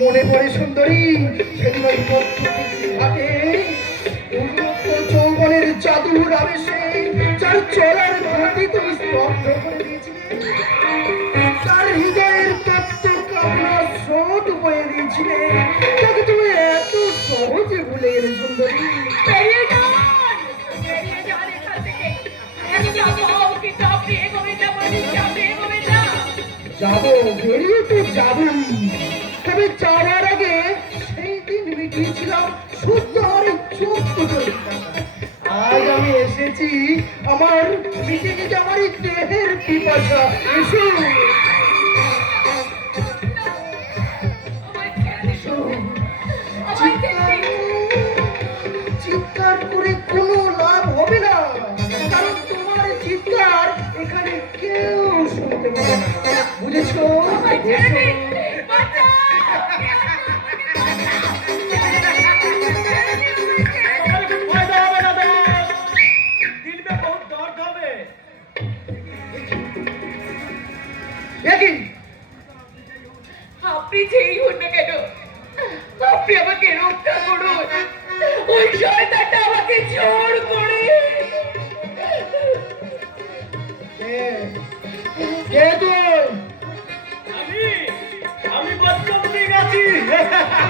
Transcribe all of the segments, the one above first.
মনে পড়ে সুন্দরী সেদিন ওই ঘাটে উন্মুক্ত যৌবনের জাদুর আবেশে যার চলার তুমি স্তব্ধ করে দিয়েছিলে। তার হৃদয়ের কামনা দিয়েছিলে। তাকে তুমি এত সহজে ভুলে গেলে সুন্দরী। যাব বেরিয়ে তো যাবই। তবে যাওয়ার আগে সেই দিন মিটিয়েছিলাম শুদ্ধ আর আজ আমি এসেছি আমার মিটে গেছে আমার এই দেহের পিপাসা। এসো।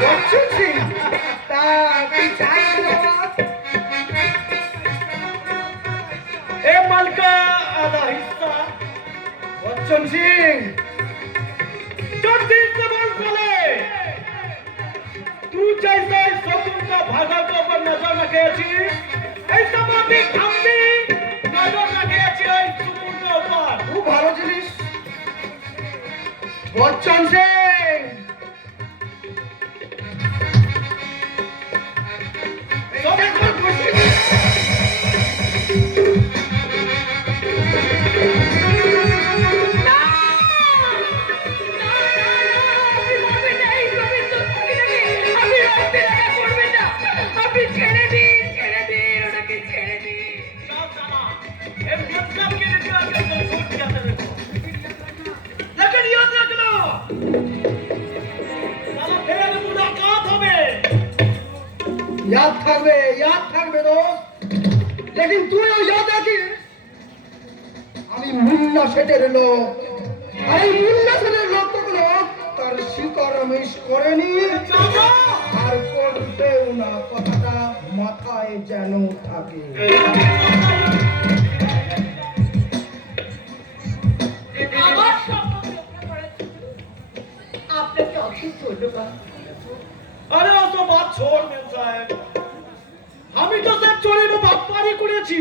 বচ্চন সিং তা তুই চাই ए माल का आधा हिस्सा বচ্চন সিং जब दिल से बोल बोले तू जैसे शकुन का भागा के ऊपर नजर रखे छी ऐसा बाबी हम भी नजर रखे छी ओई सुकुन के ऊपर খুব ভালো জিনিস বচ্চন সিং পেটের লোক। আর এই মূল্যাসনের লোকগুলো তার শিকর মিস করেনি আর করতেও না কথাটা মাথায় যেন থাকে। আমি তো চলে চোরের বাপ্পারি করেছি।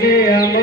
যে আমার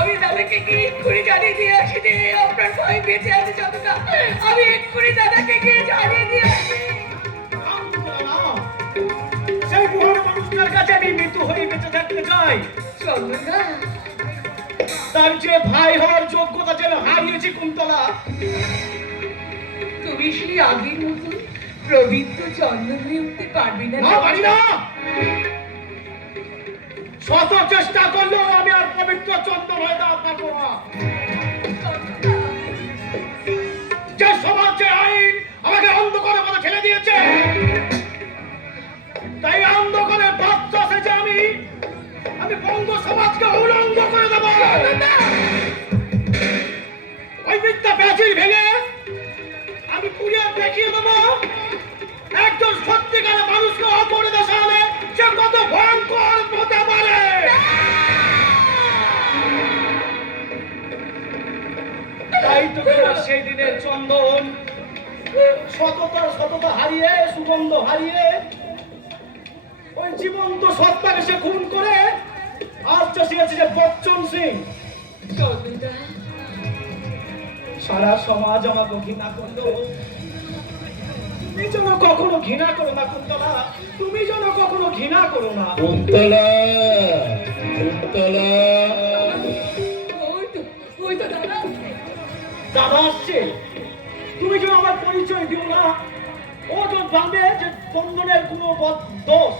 আমি দাদাকে কি এক্ষুনি জানিয়ে দিয়ে আসি যে আপনার ভাই বেঁচে আছে যতটা। আমি এক্ষুনি দাদাকে গিয়ে জানিয়ে দিয়ে আসি। সেই বুড়ো মানুষটার কাছে আমি মৃত্যু হয়ে বেঁচে থাকতে চাই। চন্দনা তার যে ভাই হওয়ার যোগ্যতা যেন হারিয়েছি কুন্তলা। তুমি সেই আগের মতো প্রবৃত্ত চন্দন হয়ে উঠতে পারবে না। না পারি না! শত চেষ্টা করলেও আমি আর পবিত্র চন্দন হয়ে দাঁড়াতে পারব না। যে সমাজ, যে আইন আমাকে অন্ধকারের মধ্যে ঠেলে দিয়েছে, তাই অন্ধকারের বাচ্চা সেজে আমি আমি বঙ্গ সমাজকে উলঙ্গ করে দেব। ওই মিথ্যা প্রাচীর ভেঙে আমি পুড়িয়ে দেখিয়ে দেবো। একজন সত্যিকারের মানুষকে সেই দিনের চন্দন সততা সততা হারিয়ে, সুগন্ধ হারিয়ে ওই জীবন্ত সত্তাকে সে খুন করে। আজ চাষিয়েছে যে বচ্চন সিং। সারা সমাজ আমাকে ঘৃণা করল। তুমি যেন কখনো ঘৃণা করো না, কুন্তলা। তুমি যেন কখনো ঘৃণা করো না। কুন্তলা কুন্তলা। দাদা আসছে। তুমি যেন আমার পরিচয় দিও না। ও তো জানবে যে চন্দনের কোনো বদ- দোষ।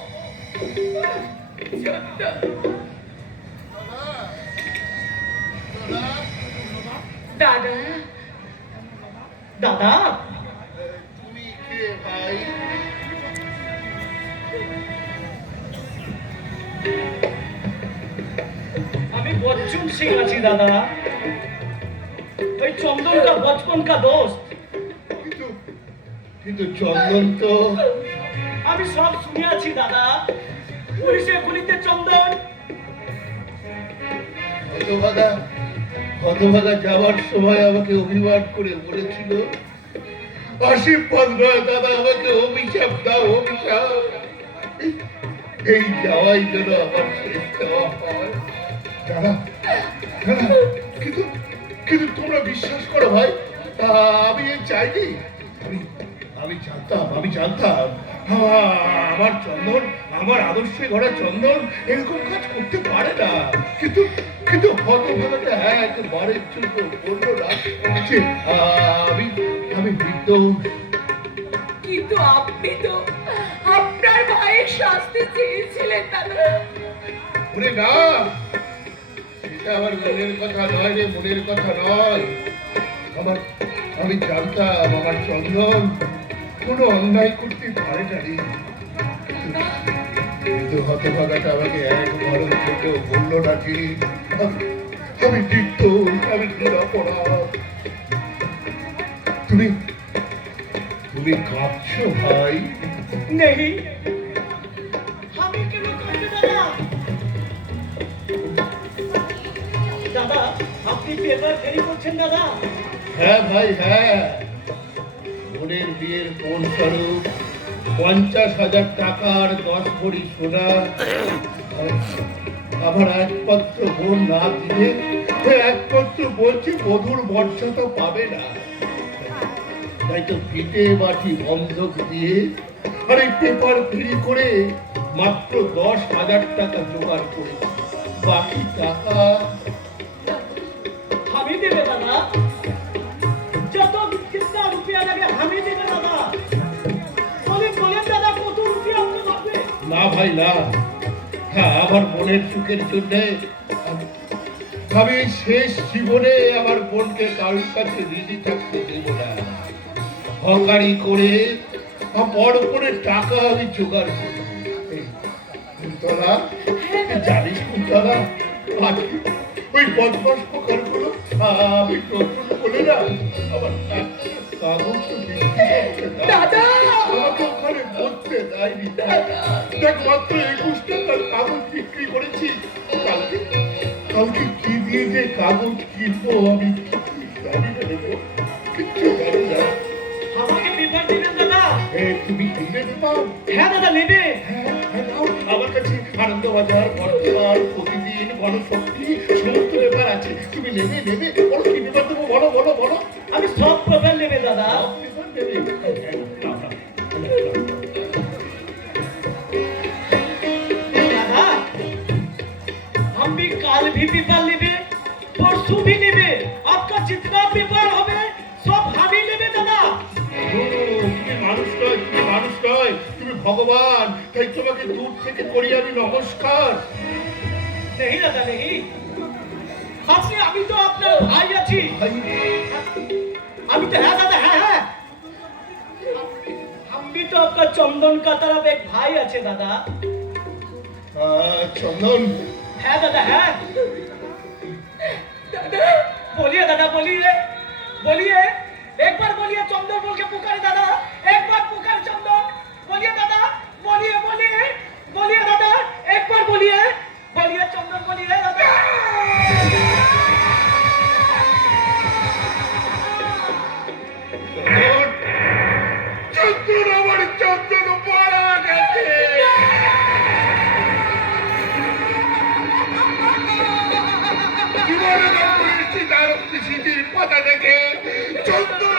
দাদা। দাদা। তুমি কে ভাই? আমি বচ্চন সিং আছি দাদা। ওই চন্দনটা বচপন কা দোষ কিন্তু কিন্তু চন্দন তো। আমি সব শুনিয়াছি দাদা। পুলিশে গুলিতে চন্দন। হতভাগা হতভাগা যাওয়ার সময় আমাকে অভিমান করে বলেছিল আশীর্বাদ নয় দাদা আমাকে অভিশাপ দাও অভিশাপ। এই- যাওয়াই যেন আমার শেষ যাওয়া হয়। দাদা দাদা কিন্তু কিন্তু তোমরা বিশ্বাস করো ভাই আমি চাইনি। আমি আমি জানতাম আমি জানতাম। আমার চন্দন আমার আদর্শে গড়া চন্দন এরকম কাজ করতে পারে না। কিন্তু কিন্তু হতভাগাটা একবারের জন্য বলল না। যে আমি আমি নির্দোষ কিন্তু আপনি তো আপনার ভাইয়ের শাস্তি চেয়েছিলেন দাদা। ওরে না আমার মনের কথা নয় রে, মনের কথা নয়। আমার, আমি জানতাম আমার চন্দন কোনো অন্যায় করতে পারে না রে। কিন্তু হতভাগাটা আমাকে একবার থেকেও বলল না যে, আমি- নির্দোষ আমি নিরাপরাধ। তুমি তুমি কাঁদছো ভাই? নেই। দাদা, আপনি পেপার ফেরি করছেন, দাদা? হ্যাঁ ভাই হ্যাঁ। বোনের বিয়ের ফোন স্বরূপ? পঞ্চাশ হাজার টাকার দশ ভরি সোনা। আমার একমাত্র বোন না সে একমাত্র বলছি, মধুর মর্যাদা পাবে না। তাই তো ভিটে মাটি বন্ধক দিয়ে, আর পেপার ফ্রি করে মাত্র দশ হাজার টাকা জোগাড় করেছি বাকি টাকা বলেন দাদা কত রুপিয়া লাগবে না ভাই না। হ্যাঁ আমার বোনের সুখের জন্য আমি শেষ জীবনে আমার বোনকে কারোর কাছে ঋণী থাকতে দেব না। হকারি করে বড় করে টাকা আমি জোগাড় কুন্তলা তুই জানিস কুন্তলা ওই বদমাস পোকার আমি নতুন বলে না আমার কাগজ তো বিক্রি করতে দাও। দাদা! আমাকে ওখানে বসতে দেয়নি দেখ মাত্র একুশ টাকার কাগজ বিক্রি করেছি। কালকে কালকে কি দিয়ে যে কাগজ কিনবো আমি জানি না কিচ্ছু জানি না। আমাকে পেপার দিবেন দাদা। তুমি হ্যাঁ দাদা নেবে। হ্যাঁ, হ্যাঁ, আমার কাছে আনন্দবাজার বর্তমান প্রতিদিন গণশক্তি সমস্ত ব্যাপার আছে। তুমি নেবে নেবে, বলো কি ব্যাপার বলো বলো। নমস্কার। নেহি দাদা নেহি আজকে আচ্ছা, আমি তো আপনার ভাই আছি। আমি তো হ্যাঁ দাদা হ্যাঁ হ্যাঁ। আমি তো আপনার চন্দন কাতার এক ভাই আছে দাদা। চন্দন। হ্যাঁ দাদা হ্যাঁ। বলিয়ে দাদা বলিয়ে বলিয়ে একবার বলিয়ে চন্দন তার স্মৃতির পাতা দেখে চন্দন